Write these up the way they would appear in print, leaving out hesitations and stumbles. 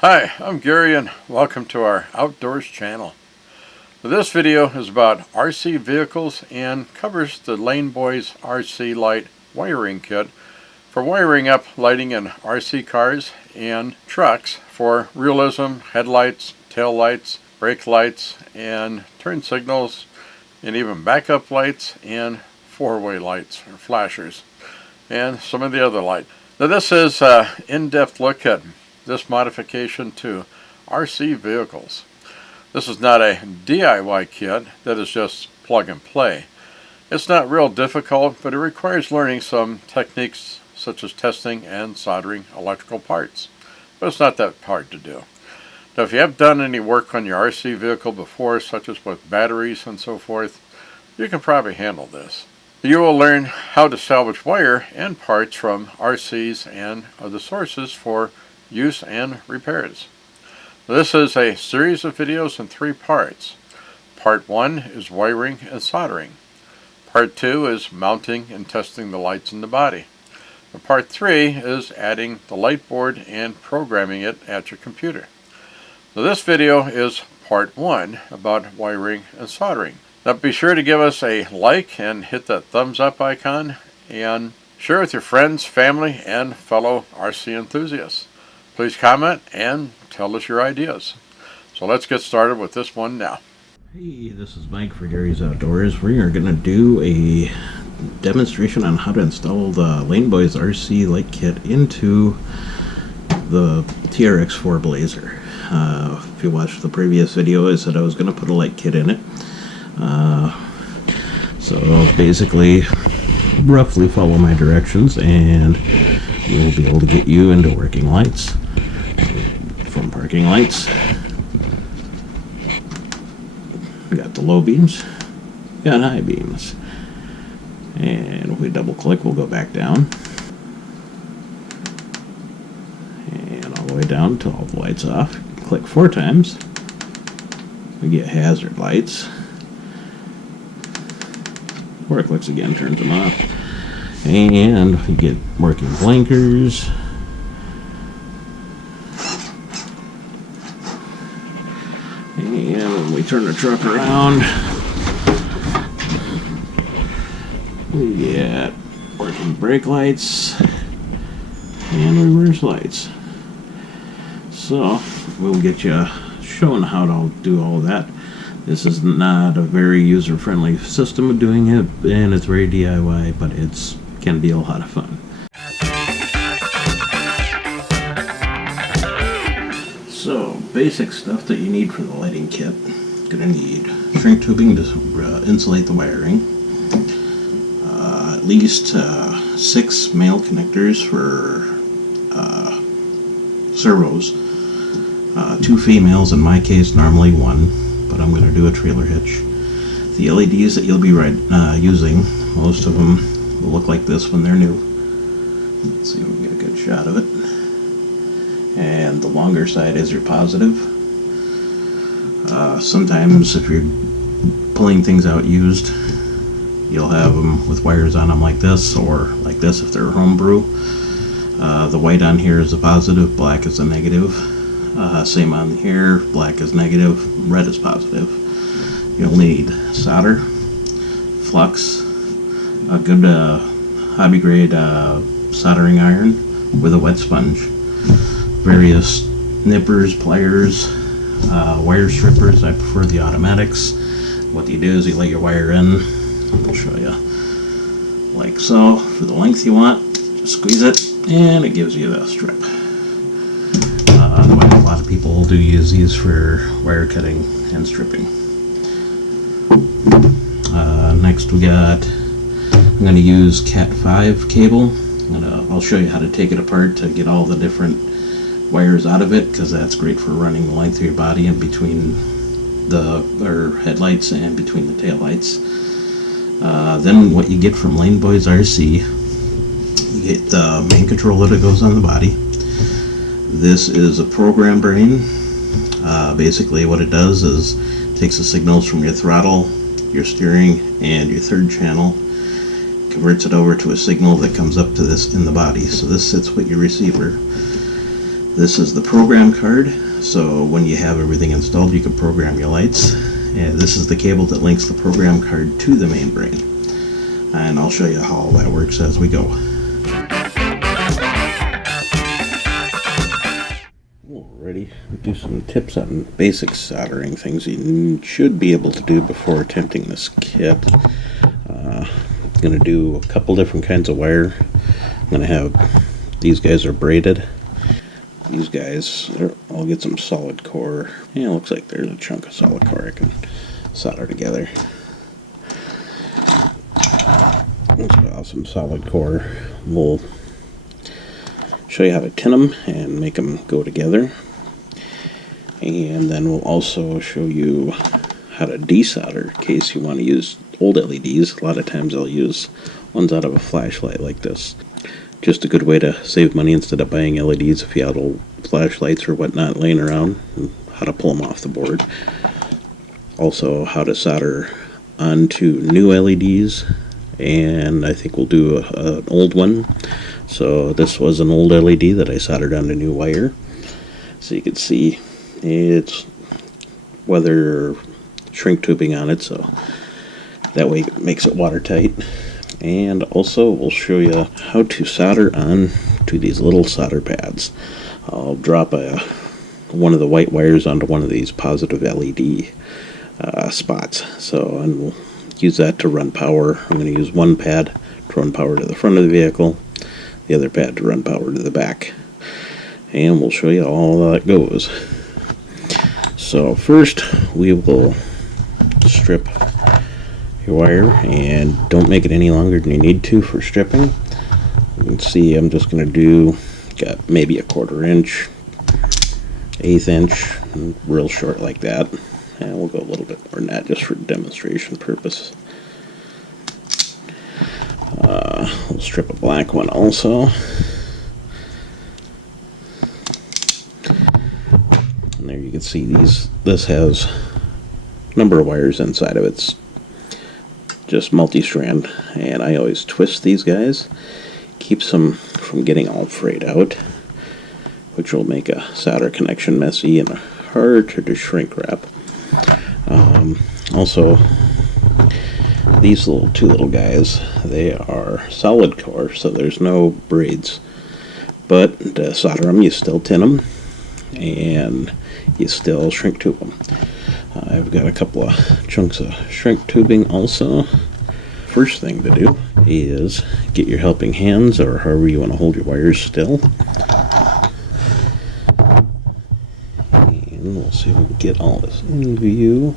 Hi, I'm Gary and welcome to our Outdoors channel. This video is about RC vehicles and covers the Lane Boys RC Light wiring kit for wiring up lighting in RC cars and trucks for realism, headlights, tail lights, brake lights, and turn signals, and even backup lights and four-way lights or flashers, and some of the other lights. Now this is an in-depth look at this modification to RC vehicles. This is not a DIY kit that is just plug and play. It's not real difficult, but it requires learning some techniques such as testing and soldering electrical parts. But it's not that hard to do. Now if you have done any work on your RC vehicle before, such as with batteries and so forth, you can probably handle this. You will learn how to salvage wire and parts from RCs and other sources for use and repairs. This is a series of videos in 3 parts. Part 1 is wiring and soldering. Part 2 is mounting and testing the lights in the body. And Part 3 is adding the light board and programming it at your computer. So this video is Part 1 about wiring and soldering. Now be sure to give us a like and hit that thumbs up icon and share with your friends, family, and fellow RC enthusiasts. Please comment and tell us your ideas. So let's get started with this one now. Hey, this is Mike for Gary's Outdoors. We are going to do a demonstration on how to install the Lane Boys RC light kit into the TRX4 Blazer. If you watched the previous video, I said I was going to put a light kit in it. So basically, roughly follow my directions and we'll be able to get you into working lights. From parking lights, we got the low beams, we got high beams, and if we double click we'll go back down and all the way down until all the lights off. Click 4 times, we get hazard lights. 4 clicks again turns them off, and you get working blinkers. And when we turn the truck around, we get working brake lights and reverse lights. So we'll get you shown how to do all of that. This is not a very user-friendly system of doing it, and it's very DIY, but it can be a lot of fun. So, basic stuff that you need for the lighting kit. Gonna need shrink tubing to insulate the wiring. At least 6 male connectors for servos. 2 females, in my case, normally 1, but I'm gonna do a trailer hitch. The LEDs that you'll be using, most of them will look like this when they're new. Let's see if we can get a good shot of it. And the longer side is your positive. Sometimes if you're pulling things out used, you'll have them with wires on them like this, or like this if they're homebrew. The white on here is a positive, black is a negative. Same on here, black is negative, red is positive. You'll need solder, flux, a good hobby grade soldering iron with a wet sponge, various nippers, pliers, wire strippers. I prefer the automatics. What you do is you let your wire in. I'll show you like so. For the length you want, just squeeze it and it gives you the strip. A lot of people do use these for wire cutting and stripping. Next we got, I'm going to use Cat 5 cable. I'll show you how to take it apart to get all the different wires out of it, because that's great for running the length of your body in between the headlights and between the tail lights. Then what you get from Lane Boys RC, you get the main controller that goes on the body. This is a program brain. Basically what it does is takes the signals from your throttle, your steering, and your third channel, converts it over to a signal that comes up to this in the body. So this sits with your receiver. This is the program card, so when you have everything installed you can program your lights. And this is the cable that links the program card to the main brain. And I'll show you how all that works as we go. Alrighty, we'll do some tips on basic soldering, things you should be able to do before attempting this kit. I'm going to do a couple different kinds of wire. I'm going to have, these guys are braided. These guys, I'll get some solid core. Yeah, it looks like there's a chunk of solid core I can solder together. Let's put out some solid core. We'll show you how to tin them and make them go together. And then we'll also show you how to desolder in case you want to use old LEDs. A lot of times I'll use ones out of a flashlight like this. Just a good way to save money instead of buying LEDs if you have old flashlights or whatnot laying around, and how to pull them off the board. Also how to solder onto new LEDs, and I think we'll do an old one. So this was an old LED that I soldered onto new wire. So you can see it's weather shrink tubing on it, so that way it makes it watertight. And also we'll show you how to solder on to these little solder pads. I'll drop one of the white wires onto one of these positive LED spots. And we'll use that to run power. I'm going to use one pad to run power to the front of the vehicle, the other pad to run power to the back. And we'll show you how all that goes. So first we will strip your wire, and don't make it any longer than you need to for stripping. You can see I'm just going to do, got maybe a 1/4 inch, 1/8 inch, real short like that. And we'll go a little bit more than that just for demonstration purpose. We'll strip a black one also. And there you can see this has a number of wires inside of it. It's just multi-strand, and I always twist these guys. Keeps them from getting all frayed out, which will make a solder connection messy and hard to shrink wrap. Also, these two little guys, they are solid core, so there's no braids. But to solder them, you still tin them, and you still shrink tube them. I've got a couple of chunks of shrink tubing also. First thing to do is get your helping hands, or however you want to hold your wires still. And we'll see if we can get all this in view.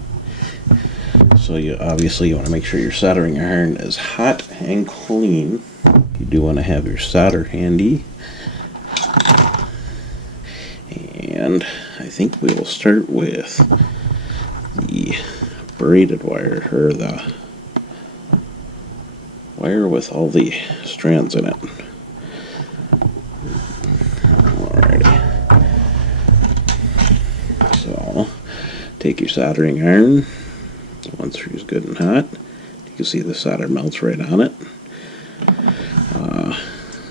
So you obviously want to make sure your soldering iron is hot and clean. You do want to have your solder handy. And I think we will start with the braided wire, or the wire with all the strands in it. Alrighty. So take your soldering iron. Once it's good and hot, you can see the solder melts right on it.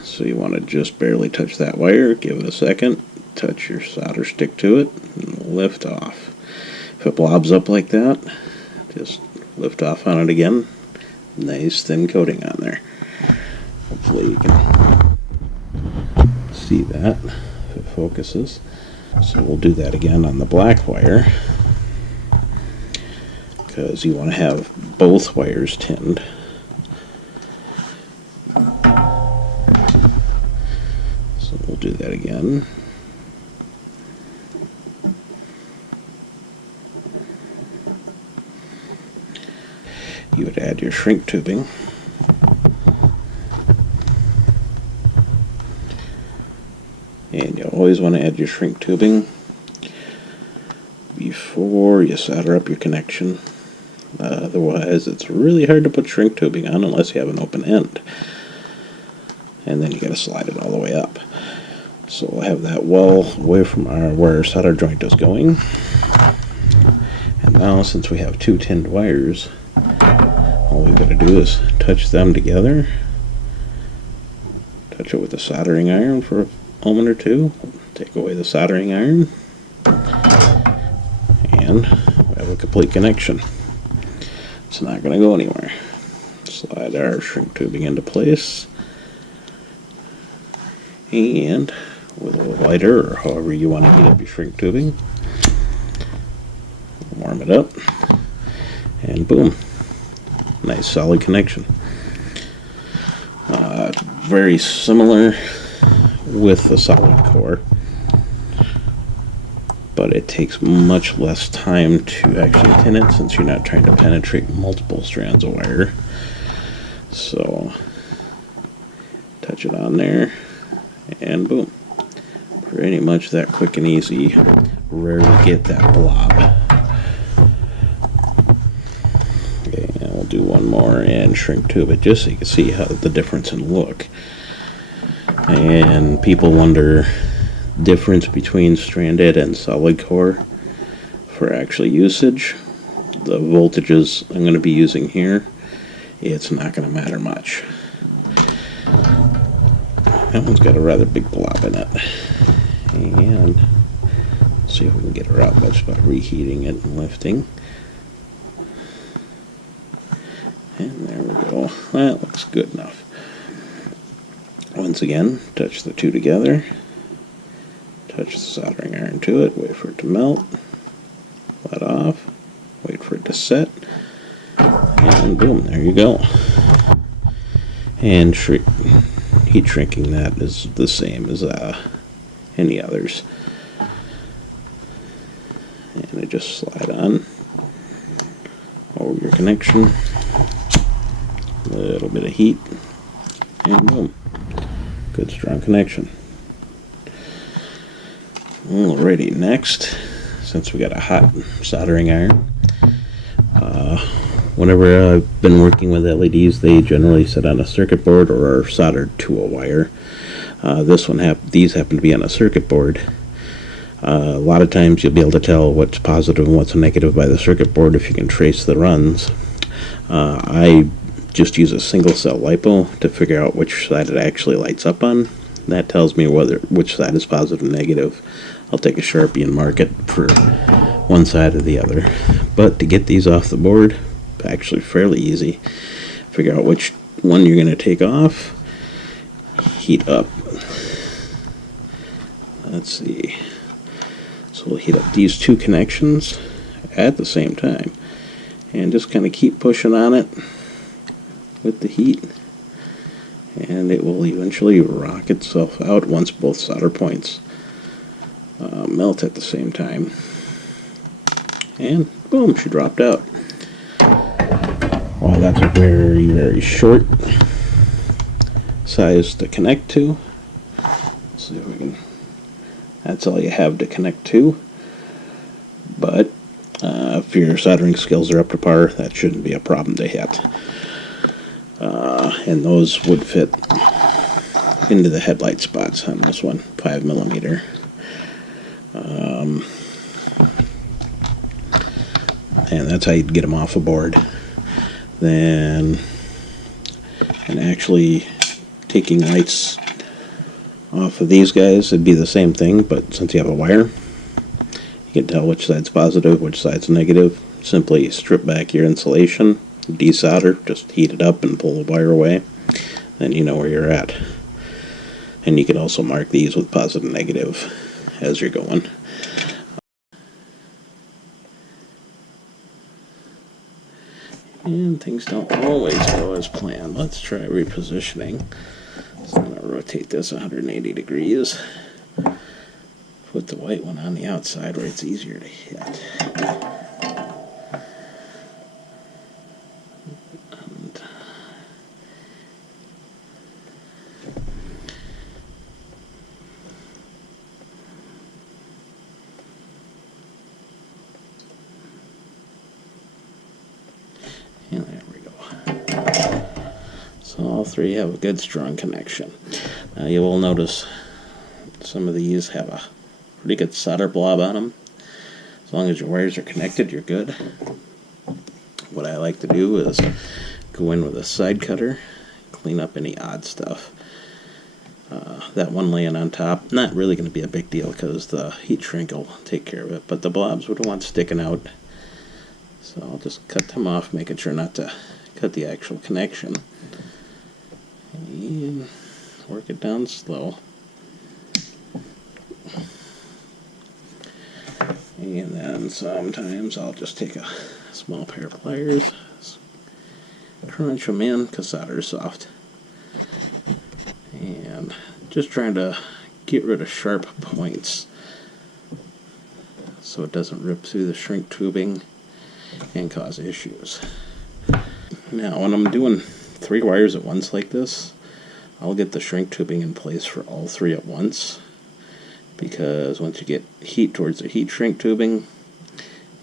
So you want to just barely touch that wire, give it a second, touch your solder stick to it, and lift off. If it blobs up like that, just lift off on it again. Nice thin coating on there. Hopefully you can see that if it focuses. So we'll do that again on the black wire, because you want to have both wires tinned. So we'll do that again. You would add your shrink tubing. And you always want to add your shrink tubing before you solder up your connection. Otherwise, it's really hard to put shrink tubing on unless you have an open end. And then you got to slide it all the way up. So we'll have that well away from where our solder joint is going. And now, since we have two tinned wires, all we've got to do is touch them together. Touch it with a soldering iron for a moment or two. take away the soldering iron, and we have a complete connection. It's not going to go anywhere. Slide our shrink tubing into place, and with a lighter, or however you want to heat up your shrink tubing, warm it up, and boom, nice solid connection. Very similar with the solid core, but it takes much less time to actually tin it since you're not trying to penetrate multiple strands of wire. So touch it on there, and boom, pretty much that quick and easy. Rarely get that blob. Okay, and we'll do one more and shrink tube it just so you can see how the difference in look. And people wonder difference between stranded and solid core for actual usage. The voltages I'm going to be using here, it's not going to matter much. That one's got a rather big blob in it, and let's see if we can get her out just by reheating it and lifting. And there we go. That looks good enough. Once again, touch the two together, touch the soldering iron to it, wait for it to melt, let off, wait for it to set, and boom, there you go. And heat shrinking that is the same as any others. And I just slide on over your connection, a little bit of heat, and boom, good strong connection. Alrighty, next, since we got a hot soldering iron, whenever I've been working with LEDs, they generally sit on a circuit board or are soldered to a wire. These happen to be on a circuit board. A lot of times you'll be able to tell what's positive and what's negative by the circuit board if you can trace the runs. I just use a single cell LiPo to figure out which side it actually lights up on. That tells me which side is positive and negative. I'll take a Sharpie and mark it for one side or the other. But to get these off the board, actually fairly easy. Figure out which one you're going to take off, heat up. Let's see. So we'll heat up these two connections at the same time, and just kind of keep pushing on it with the heat, and it will eventually rock itself out once both solder points melt at the same time. And boom, she dropped out. Well, that's a very, very short size to connect to. Let's see if we can. That's all you have to connect to. But if your soldering skills are up to par, that shouldn't be a problem to hit. And those would fit into the headlight spots on this one, 5mm. And that's how you'd get them off a board. Then, and actually taking lights off of these guys, it'd be the same thing, but since you have a wire, you can tell which side's positive, which side's negative. Simply strip back your insulation, desolder, just heat it up and pull the wire away. Then you know where you're at. And you can also mark these with positive and negative as you're going. And things don't always go as planned. Let's try repositioning. So I'm going to rotate this 180 degrees. Put the white one on the outside where it's easier to hit. And there we go. So all three have a good strong connection. Now you will notice some of these have a pretty good solder blob on them. As long as your wires are connected, you're good. What I like to do is go in with a side cutter, clean up any odd stuff. That one laying on top, not really going to be a big deal because the heat shrink will take care of it, but the blobs would want sticking out. So I'll just cut them off, making sure not to cut the actual connection. And work it down slow. And then sometimes I'll just take a small pair of pliers, crunch them in because solder is soft. And just trying to get rid of sharp points so it doesn't rip through the shrink tubing and cause issues. Now when I'm doing 3 wires at once like this, I'll get the shrink tubing in place for all 3 at once, because once you get heat towards the heat shrink tubing,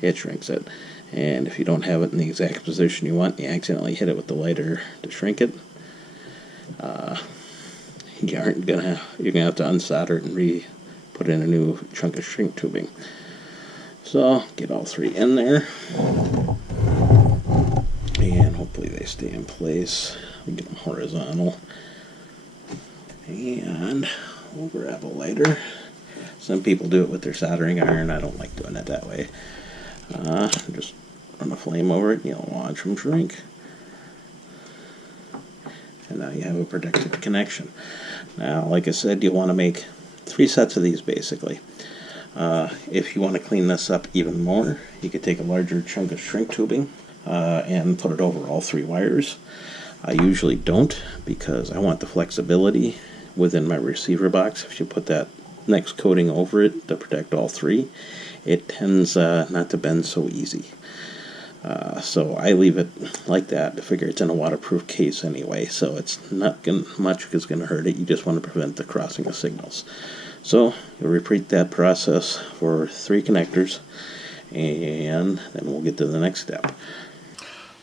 it shrinks it. And if you don't have it in the exact position you want, you accidentally hit it with the lighter to shrink it, you're gonna have to unsolder it and put in a new chunk of shrink tubing. So get all 3 in there, and hopefully they stay in place. We'll get them horizontal, and we'll grab a lighter. Some people do it with their soldering iron. I don't like doing it that way. Just run a flame over it and you'll watch them shrink. And now you have a protected connection. Now, like I said, you want to make 3 sets of these basically. If you want to clean this up even more, you could take a larger chunk of shrink tubing and put it over all 3 wires. I usually don't, because I want the flexibility within my receiver box. If you put that next coating over it to protect all 3, it tends not to bend so easy. So I leave it like that. I figure it's in a waterproof case anyway, so it's not much is going to hurt it. You just want to prevent the crossing of signals. So you'll repeat that process for 3 connectors, and then we'll get to the next step.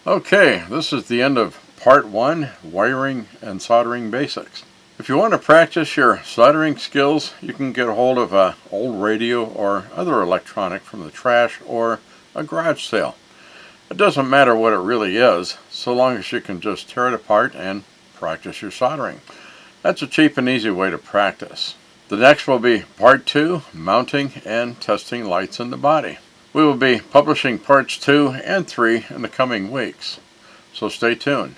Okay, this is the end of part 1, Wiring and Soldering Basics. If you want to practice your soldering skills, you can get a hold of an old radio or other electronic from the trash or a garage sale. It doesn't matter what it really is, so long as you can just tear it apart and practice your soldering. That's a cheap and easy way to practice. The next will be part 2, mounting and testing lights in the body. We will be publishing parts 2 and 3 in the coming weeks, so stay tuned.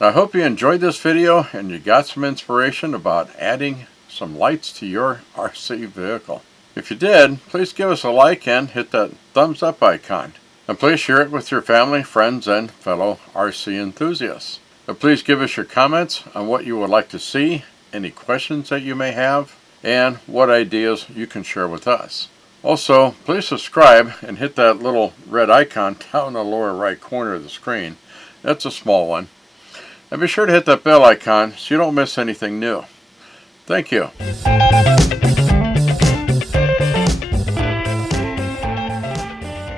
Now, I hope you enjoyed this video and you got some inspiration about adding some lights to your RC vehicle. If you did, please give us a like and hit that thumbs up icon. And please share it with your family, friends, and fellow RC enthusiasts. And please give us your comments on what you would like to see, any questions that you may have, and what ideas you can share with us. Also, please subscribe and hit that little red icon down in the lower right corner of the screen. That's a small one. And be sure to hit that bell icon so you don't miss anything new. Thank you.